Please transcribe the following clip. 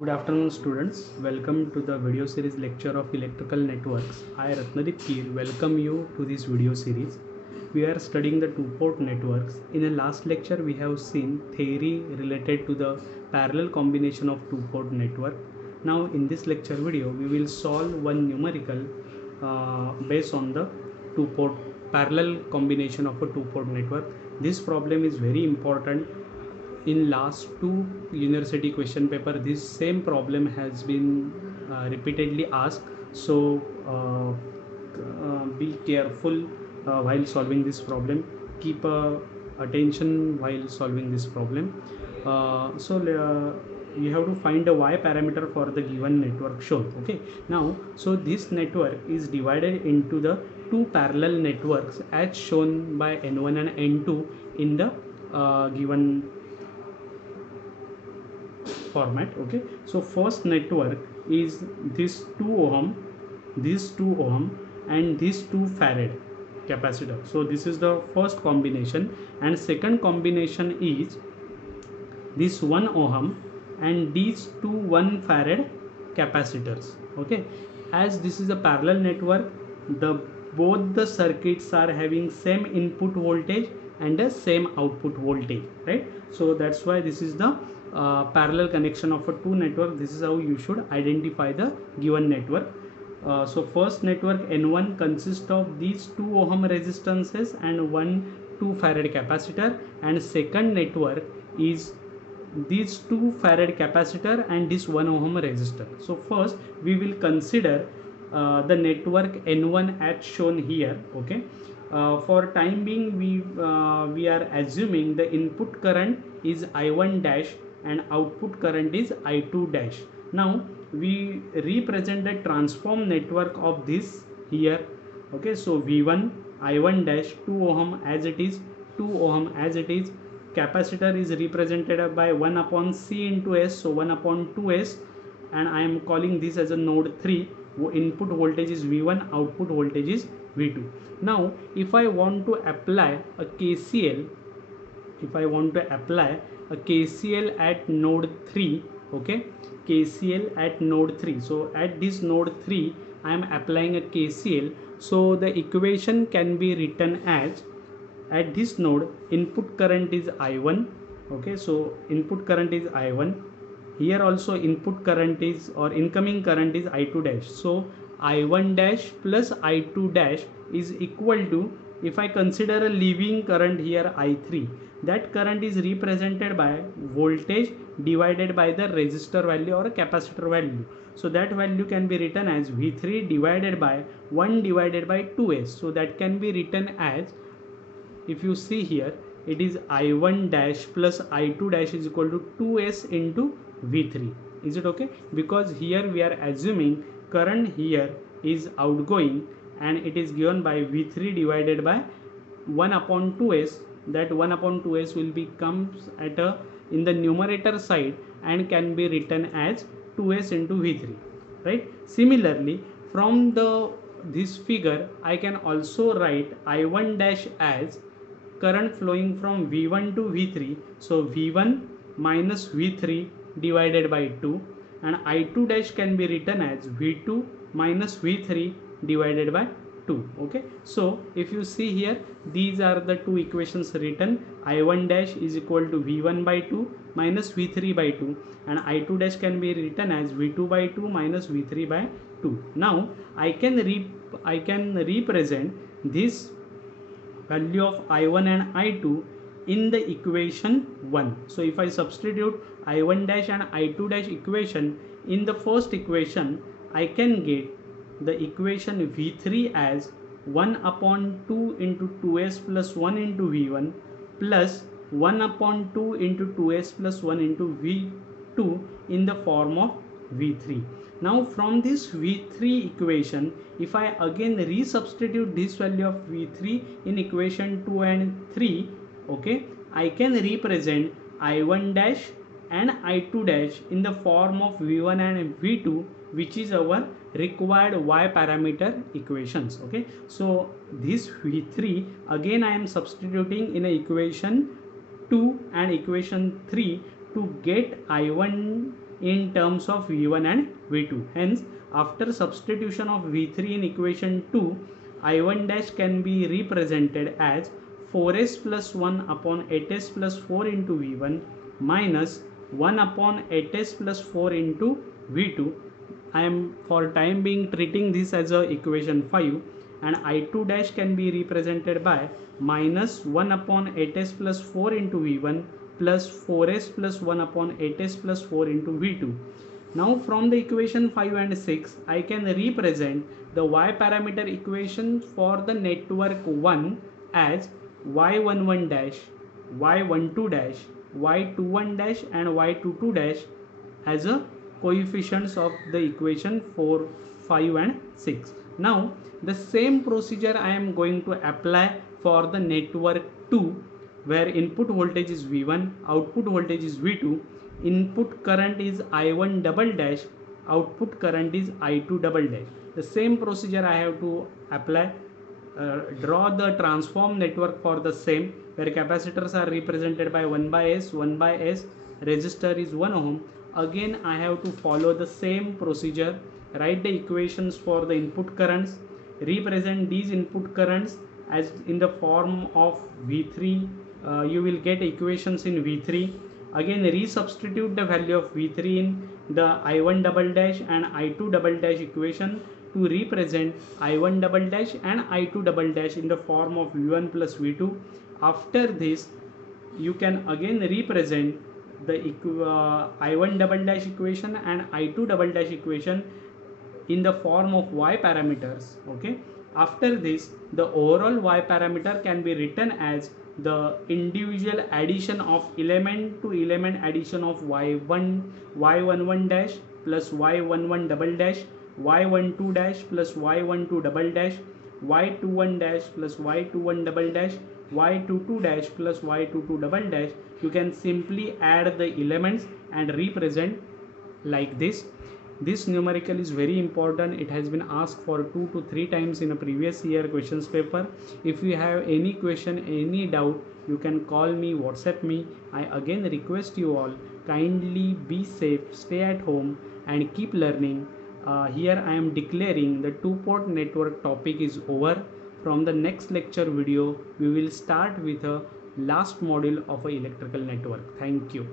Good afternoon students. Welcome to the video series lecture of electrical networks. I Ratnadeep Keer welcome you to this video series. We are studying the two-port networks. In the last lecture we have seen theory related to the parallel combination of two-port network. Now in this lecture video we will solve one numerical based on the two-port parallel combination of a two-port network. This problem is very important. In last two university question paper this same problem has been repeatedly asked, so be careful while solving this problem. Keep attention while solving this problem. You have to find a y parameter for the given network shown. Okay, now so this network is divided into the two parallel networks as shown by n1 and n2 in the given format. Okay, so first network is this 2 ohm, this 2 ohm and this 2 farad capacitor. So this is the first combination, and second combination is this 1 ohm and these two 1 farad capacitors. Okay, as this is a parallel network, the both the circuits are having same input voltage and the same output voltage, right? So that's why this is the parallel connection of a two network. This is how you should identify the given network. So first network N1 consists of these 2 ohm resistances and 1 2 farad capacitor, and second network is these 2 farad capacitor and this 1 ohm resistor. So first we will consider the network N1 as shown here. Okay, for time being we are assuming the input current is I1 dash and output current is I2 dash. Now we represent the transform network of this here. Okay, so V1 I1 dash 2 ohm as it is, 2 ohm as it is. Capacitor is represented by 1 upon C into S, so 1 upon 2S, and I am calling this as a node 3. Input voltage is V1, output voltage is V2. Now if I want to apply a KCL, at node 3, okay, KCL at node 3. So at this node 3 I am applying a KCL. So the equation can be written as, at this node input current is I1. Okay, so input current is I1. Here also input current is, or incoming current is I2 dash. So I1 dash plus I2 dash is equal to, if I consider a leaving current here I3, that current is represented by voltage divided by the resistor value or a capacitor value. So that value can be written as V3 divided by 1 divided by 2S. So that can be written as, if you see here, it is I1 dash plus I2 dash is equal to 2S into V3. Is it okay? Because here we are assuming current here is outgoing and it is given by V3 divided by 1 upon 2S. That 1 upon 2S will be comes at a in the numerator side and can be written as 2S into V3, right? Similarly, from the this figure I can also write I1 dash as current flowing from V1 to V3. So V1 minus V3 divided by 2, and I2 dash can be written as V2 minus V3 divided by 2. Okay, so if you see here, these are the two equations written. I1 dash is equal to V1 by 2 minus V3 by 2, and I2 dash can be written as V2 by 2 minus V3 by 2. Now I can represent this value of I1 and I2 in the equation 1. So if I substitute I1 dash and I2 dash equation in the first equation, I can get the equation V3 as 1 upon 2 into 2S plus 1 into V1 plus 1 upon 2 into 2S plus 1 into V2 in the form of V3. Now from this V3 equation, if I again resubstitute this value of V3 in equation 2 and 3, okay, I can represent I1 dash and I2 dash in the form of V1 and V2, which is our required y parameter equations. Okay, so this V3 again I am substituting in a equation 2 and equation 3 to get I1 in terms of V1 and V2. Hence, after substitution of V3 in equation 2, I1 dash can be represented as 4s plus 1 upon 8s plus 4 into V1 minus 1 upon 8s plus 4 into V2. I am for time being treating this as a equation 5, and I2 dash can be represented by minus 1 upon 8s plus 4 into V1 plus 4s plus 1 upon 8s plus 4 into V2. Now from the equation 5 and 6, I can represent the y parameter equation for the network 1 as y11 dash, y12 dash, y21 dash and y22 dash as a coefficients of the equation 4, 5 and 6. Now the same procedure I am going to apply for the network 2, where input voltage is V1, output voltage is V2, input current is I1 double dash, output current is I2 double dash. The same procedure I have to apply. Draw the transform network for the same, where capacitors are represented by 1 by S, resistor is 1 ohm. Again I have to follow the same procedure. Write the equations for the input currents, represent these input currents as in the form of V3. You will get equations in V3. Again resubstitute the value of V3 in the I1 double dash and I2 double dash equation to represent I1 double dash and I2 double dash in the form of V1 plus V2. After this, you can again represent the I1 double dash equation and I2 double dash equation in the form of y parameters. Okay. After this, the overall y parameter can be written as the individual addition of element to element addition of y11 dash plus y11 double dash, y12 dash plus y12 double dash, y21 dash plus y21 double dash, y22 dash plus y22 double dash. You can simply add the elements and represent like this. This numerical is very important. It has been asked for 2 to 3 times in a previous year questions paper. If you have any question, any doubt, you can call me, WhatsApp me. I again request you all, kindly be safe, stay at home and keep learning. Here I am declaring the two-port network topic is over. From the next lecture video, we will start with a last module of a electrical network. Thank you.